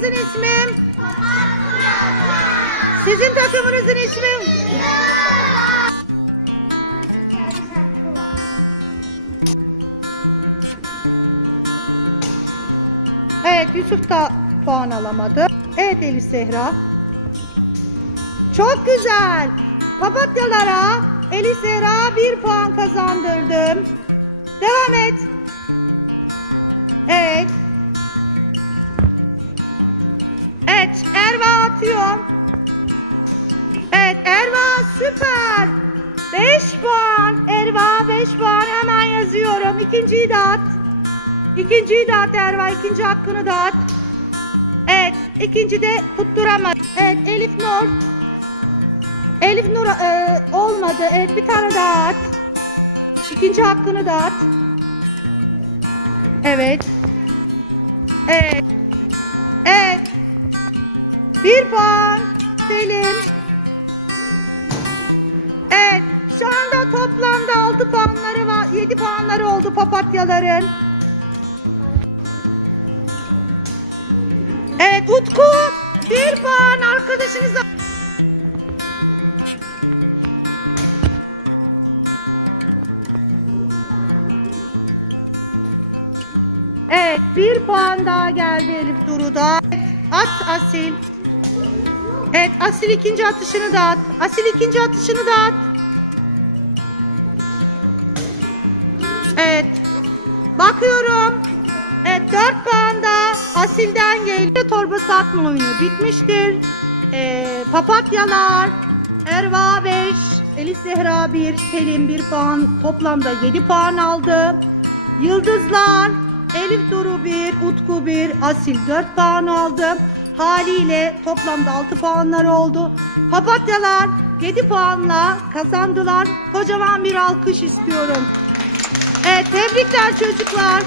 takımınızın ismi? Sizin takımınızın ismi? Evet Yusuf da puan alamadı. Evet Elif Zehra. Çok güzel. Papatyalara Elif Zehra bir puan kazandırdım. Devam et. Evet. Evet Erva atıyor. Evet Erva süper. 5 puan. Erva 5 puan hemen yazıyorum. İkinciyi de at. İkinciyi de at Erva. ikinci hakkını da at. Evet ikinci de tutturamadı. Evet Elif Nur. Elif Nur e, olmadı. Evet bir tane daha at. İkinci hakkını da at. Evet. Evet. Evet. Bir puan. Selim. Evet. Şu anda toplamda 6 puanları var. 7 puanları oldu papatyaların. Evet Utku. Bir puan arkadaşınıza. Evet bir puan daha geldi Elif Duru'da. Evet, at Asil. Evet Asil ikinci atışını da at. Asil ikinci atışını da at. Evet. Bakıyorum. Evet 4 puan da Asil'den geldi. Torbası atma oyunu bitmiştir. Ee, papatyalar. Erva 5. Elif Zehra 1. Selim 1 puan. Toplamda 7 puan aldı. Yıldızlar. Elif Duru 1. Utku 1. Asil 4 puan aldı. Haliyle toplamda 6 puanlar oldu. Papatyalar 7 puanla kazandılar. Kocaman bir alkış istiyorum. Evet tebrikler çocuklar.